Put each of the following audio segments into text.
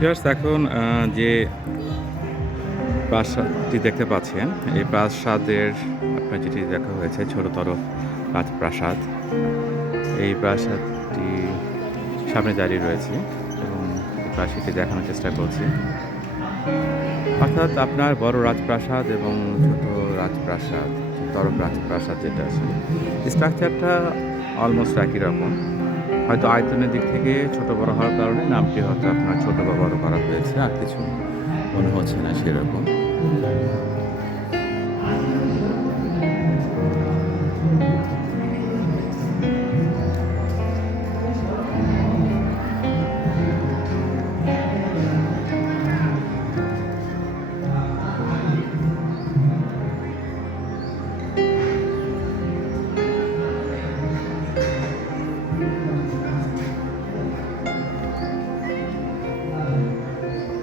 Viewers এখন যে প্রাসাদটি দেখতে পাচ্ছেন, এই প্রাসাদের আপনার যেটি দেখা হয়েছে ছোটতর রাজপ্রাসাদ। এই প্রাসাদটি সামনে দাঁড়িয়ে রয়েছে এবং এই প্রাসাদটি দেখানোর চেষ্টা করছি। অর্থাৎ আপনার বড় রাজপ্রাসাদ এবং ছোট রাজপ্রাসাদ, তরফ রাজপ্রাসাদ যেটা আছে, স্ট্রাকচারটা অলমোস্ট একই রকম। হয়তো আয়তনের দিক থেকে ছোট বড় হওয়ার কারণে নামটি হয়তো আপনার ছোট বা বড় করা হয়েছে, আর কিছু মনে হচ্ছে না সেরকম।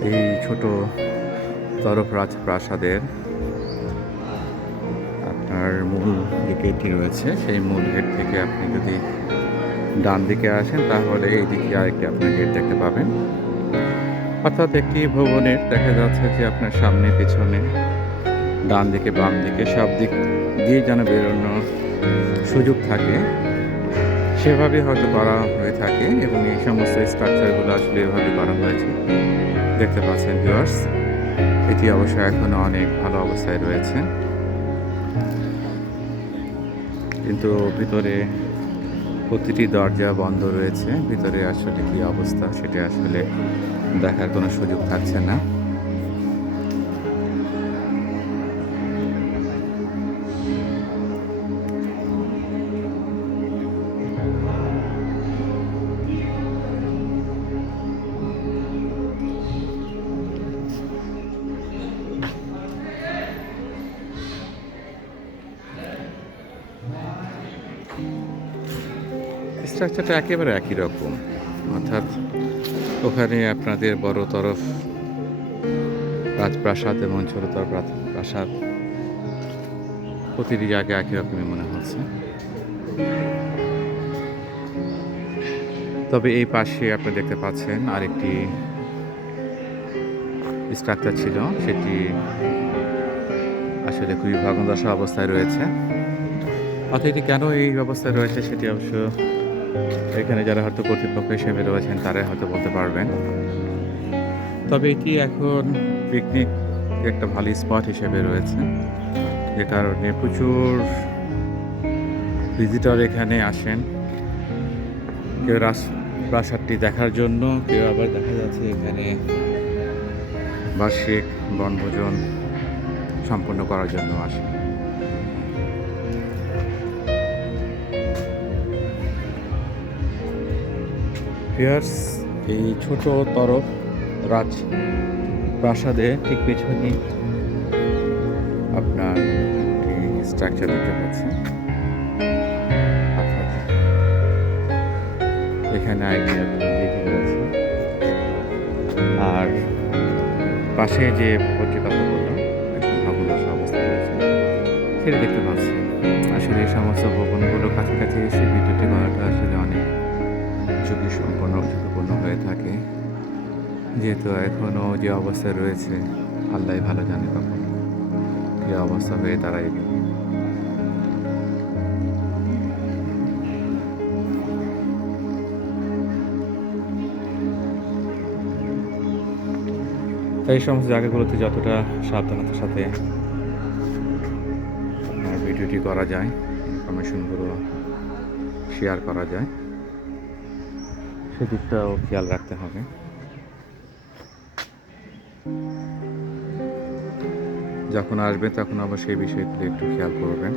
এই ছোট তরফ রাজপ্রাসাদের আপনার মূল যে গেটটি রয়েছে, সেই মূল গেট থেকে আপনি যদি ডান দিকে আসেন তাহলে এই দিকে আরেকটি আপনার গেট দেখতে পাবেন। অর্থাৎ একটি ভবনের দেখা যাচ্ছে যে আপনার সামনে পিছনে ডান দিকে বাম দিকে সব দিক দিয়ে যেন বেরোনোর সুযোগ থাকে, সেভাবে হয়তো করা হয়ে থাকে এবং এই সমস্ত স্ট্রাকচারগুলো আসলে এভাবে করা হয়েছে। দেখতে পাচ্ছেন ভিউয়ার্স, এটি অবশ্য এখনও অনেক ভালো অবস্থায় রয়েছে, কিন্তু ভিতরে প্রতিটি দরজা বন্ধ রয়েছে। ভিতরে আসলে কি অবস্থা সেটা আসলে দেখার কোনো সুযোগ থাকছে না। স্ট্রাকচারটা একেবারে একই রকম, অর্থাৎ ওখানে আপনাদের বড় তরফ রাজপ্রাসাদ এবং ছোটতর প্রাসাদ প্রতিটি জায়গায় একই রকমই মনে হচ্ছে। তবে এই পাশে আপনি দেখতে পাচ্ছেন আরেকটি স্ট্রাকচার ছিল, সেটি আসলে খুবই ভগ্নদশা অবস্থায় রয়েছে। অর্থাৎ এটি কেন এই অবস্থায় রয়েছে সেটি অবশ্য এখানে যারা হয়তো কর্তৃপক্ষ হিসেবে রয়েছেন তারাই হয়তো বলতে পারবেন। তবে এটি এখন পিকনিক একটা ভালো স্পট হিসেবে রয়েছে, যে কারণে প্রচুর ভিজিটর এখানে আসেন। কেউ প্রাসাদটি দেখার জন্য, কেউ আবার দেখা যাচ্ছে এখানে বার্ষিক বনভোজন সম্পন্ন করার জন্য আসেন। ভিউয়ার্স, এই ছোট তরফ রাজ প্রাসাদে ঠিক পেছনে আপনার স্ট্রাকচার দেখতে পাচ্ছেন। অর্থাৎ এখানে আইডিয়া দেখে রয়েছে, আর পাশে যে ভবনটির কথা বললাম একদম ভগ্নদশা অবস্থায় রয়েছে সেটা দেখতে পাচ্ছেন। আসলে এই সমস্ত ভবনগুলো কাছাকাছি এসে ভিডিওটি করাটা আসলে অনেক ঝুঁকিপূর্ণ হয়ে থাকে, যেহেতু এখনও যে অবস্থায় রয়েছে আল্লাহ ভালো জানে কখন কী অবস্থা হয়ে দাঁড়াইবে। তাই এই সমস্ত জায়গাগুলোতে যতটা সাবধানতার সাথে আপনার ভিডিওটি করা যায়, ইনফরমেশনগুলো শেয়ার করা যায়, সেদিকটাও খেয়াল রাখতে হবে। যখন আসবেন তখন অবশ্যই এই বিষয়গুলো একটু খেয়াল করবেন,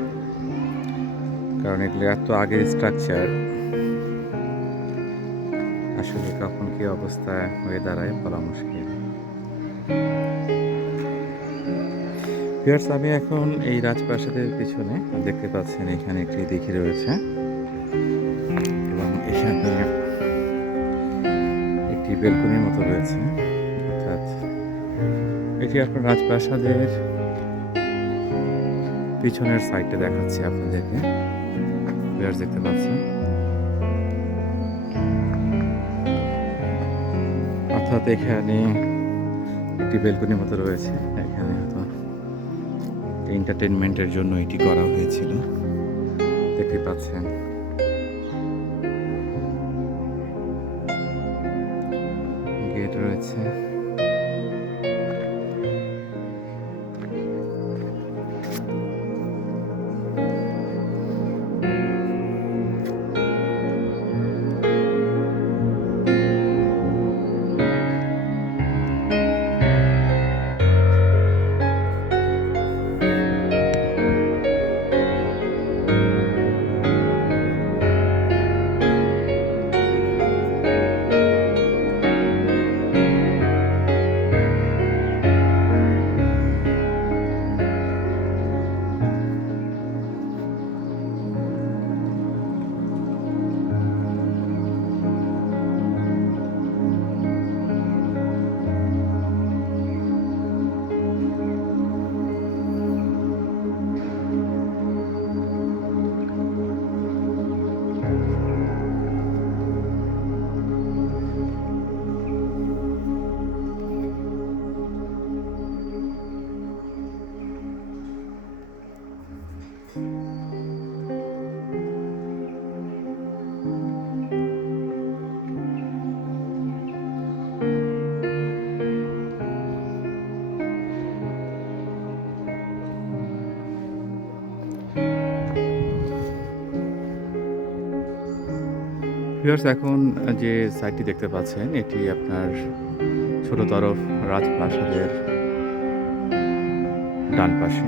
কারণ এগুলো এত আগের স্ট্রাকচার, আসলে কখন কী অবস্থায় হয়ে দাঁড়ায় বলা মুশকিল। ভিউয়ার্স, আমি এখন এই রাজপ্রাসাদের পিছনে দেখতে পাচ্ছেন এখানে একটি দিঘি রয়েছে এবং এখানে একটি বেলকনির মতো রয়েছে। অর্থাৎ এটি আপনার রাজপ্রাসাদের পিছনের সাইডটা দেখাচ্ছে আপনাদেরকে। ভিউয়ার্স দেখতে পাচ্ছেন, অর্থাৎ এখানে একটি বেলকনির মতো রয়েছে। এখানে হয়তো এন্টারটেনমেন্টের জন্য এটি করা হয়েছিল, দেখতে পাচ্ছেন। গেট রয়েছে। ভিউয়ার্স, এখন যে সাইটটি দেখতে পাচ্ছেন এটি আপনার ছোট তরফ রাজপ্রাসাদের ডান পাশে।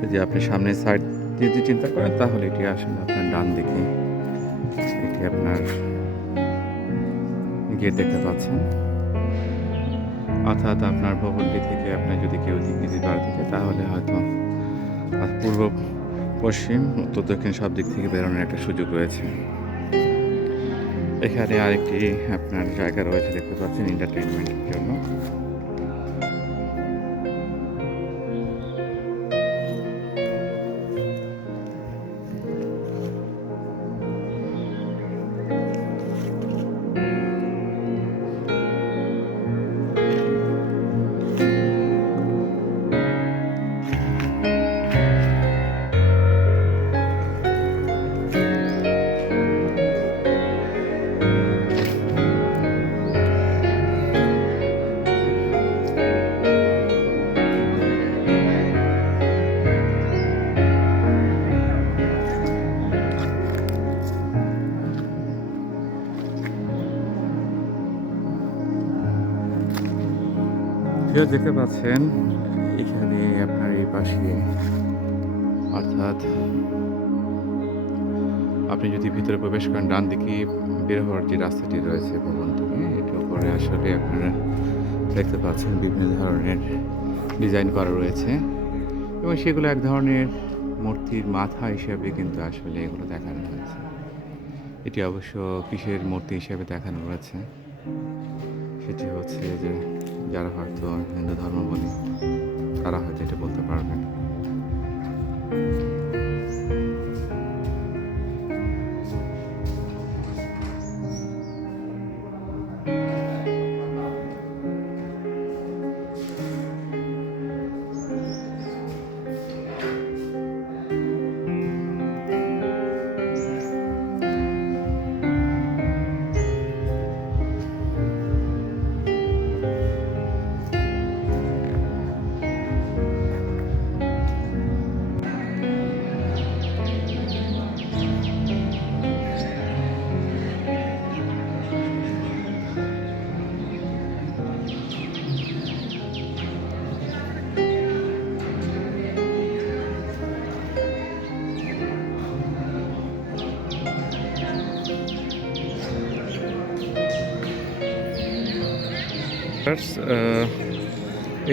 যদি আপনি সামনের সাইড দিয়ে যদি চিন্তা করেন তাহলে এটি আসলে আপনার ডান দিকে। এটি আপনার গেট দেখতে পাচ্ছেন। অর্থাৎ আপনার ভবনটি থেকে আপনার যদি কেউ দিকে বাড়তে চায় তাহলে হয়তো পূর্ব, পশ্চিম, উত্তর, দক্ষিণ সব দিক থেকে বেরোনোর একটা সুযোগ রয়েছে। এখানে আরেকটি আপনার জায়গা রয়েছে দেখতে পাচ্ছেন এন্টারটেইনমেন্টের জন্য। ভিউয়ার্স, দেখতে পাচ্ছেন এখানে আপনার এই পাশে, অর্থাৎ আপনি যদি ভিতরে প্রবেশ করেন ডান দিকে বের হওয়ার যে রাস্তাটি রয়েছে ভবন থেকে, এটার উপরে আসলে আপনারা দেখতে পাচ্ছেন বিভিন্ন ধরনের ডিজাইন করা রয়েছে এবং সেগুলো এক ধরনের মূর্তির মাথা হিসেবে কিন্তু আসলে এগুলো দেখানো হয়েছে। এটি অবশ্য কিসের মূর্তি হিসেবে দেখানো হয়েছে সেটি হচ্ছে যে যারা হয়তো হিন্দু ধর্মাবলম্বী তারা হয়তো এটা বলতে পারবেন।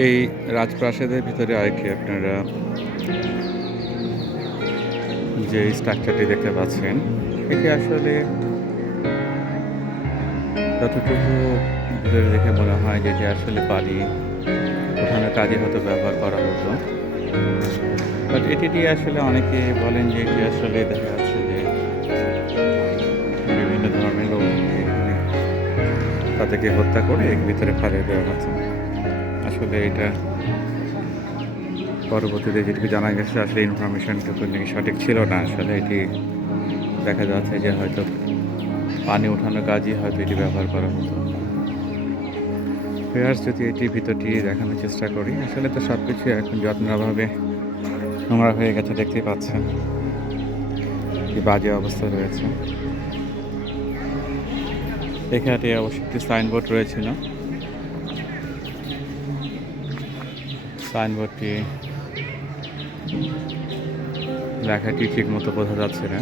এই রাজপ্রাসাদের ভিতরে আরেকটি আপনারা যে স্ট্রাকচারটি দেখতে পাচ্ছেন এটি আসলে যতটুকু ভিতরে দেখে মনে হয় যে এটি আসলে বালি ওঠানোর কাজে হয়তো ব্যবহার করা হতো, বাট এটি দিয়ে আসলে অনেকে বলেন যে এটি আসলে দেখা যাচ্ছে যে বিভিন্ন ধর্মের লোক এখানে তাদের তাদেরকে হত্যা করে ভিতরে ফালিয়ে দেওয়া হচ্ছে। আসলে এটা পরবর্তীতে যেটুকু জানা গেছে আসলে ইনফরমেশনটুকু নাকি সঠিক ছিল না। আসলে এটি দেখা যাচ্ছে যে হয়তো পানি ওঠানোর কাজই হয়তো এটি ব্যবহার করা হতো। ভিউয়ার্স, যদি এটির ভিতরটি দেখানোর চেষ্টা করি, আসলে তো সব কিছু এখন যত্নের অভাবে নোংরা হয়ে গেছে, দেখতেই পাচ্ছেন কি বাজে অবস্থা রয়েছে। এখানে অবশ্যই একটি সাইনবোর্ড রয়েছিল। সাইনবোর্ডটি লেখাটি ঠিক মতো বোঝা যাচ্ছে না।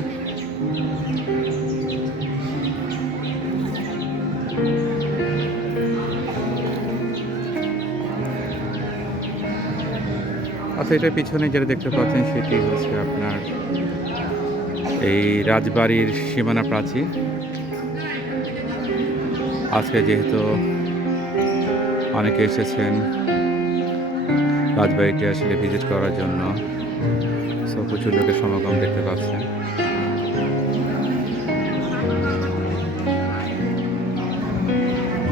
আচ্ছা, এটার পিছনে যেটা দেখতে পাচ্ছেন সেটি হচ্ছে আপনার এই রাজবাড়ির সীমানা প্রাচীর। আজকে যেহেতু অনেকে এসেছেন রাজবাড়িটি আসলে ভিজিট করার জন্য, সো প্রচুর লোকের সমাগম দেখতে পাচ্ছেন।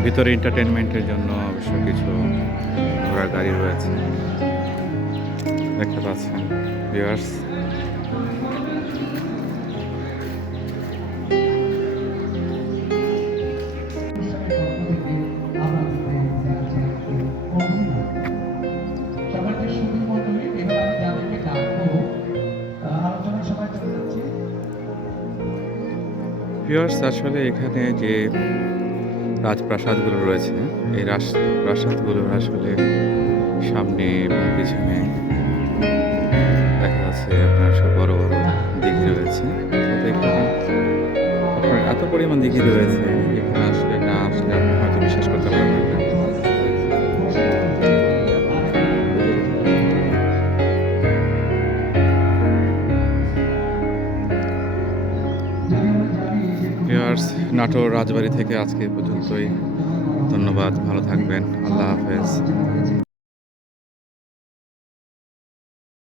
ভিতরে এন্টারটেনমেন্টের জন্য অবশ্য কিছু ঘোড়ার গাড়ি রয়েছে, দেখতে পাচ্ছেন ভিউয়ার্স। ভিউয়ার্স, আসলে এখানে যে রাজপ্রাসাদগুলো রয়েছে, এই রাজপ্রাসাদগুলোর আসলে সামনে এবং পিছনে দেখা যাচ্ছে আপনার সব বড় বড় দিঘি রয়েছে। সাথে এখানে আপনার এত পরিমাণ দিঘি রয়েছে যেখানে আসলে না আসলে আপনি হয়তো বিশ্বাস করতে পারবেন না। ভিউয়ার্স, নাটোর রাজবাড়ি থেকে আজকে এ পর্যন্তই। ধন্যবাদ, ভালো থাকবেন, আল্লাহ হাফেজ।